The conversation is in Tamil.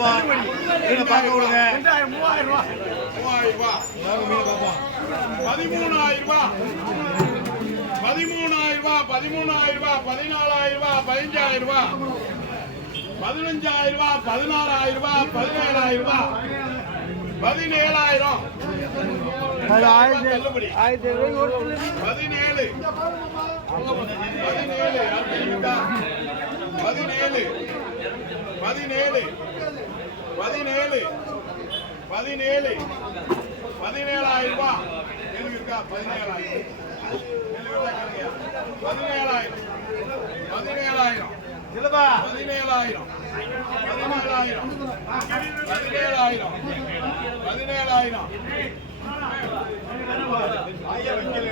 பார்க்க விடுங்க. 3000 ரூபாய் 13000 ரூபாய் 13000 ரூபாய் 13000 ரூபாய் 14000 ரூபாய் 15000 ரூபாய் 15000 ரூபாய் 16000 ரூபாய் 17000 ரூபாய் 17000 தள்ளுபடி 17 17 17 17 17 17000 ரூபாய் இருக்கா 17000 17000 17000 இல்லப்பா 17000 17000 17000 17000 ஆயா வைக்கல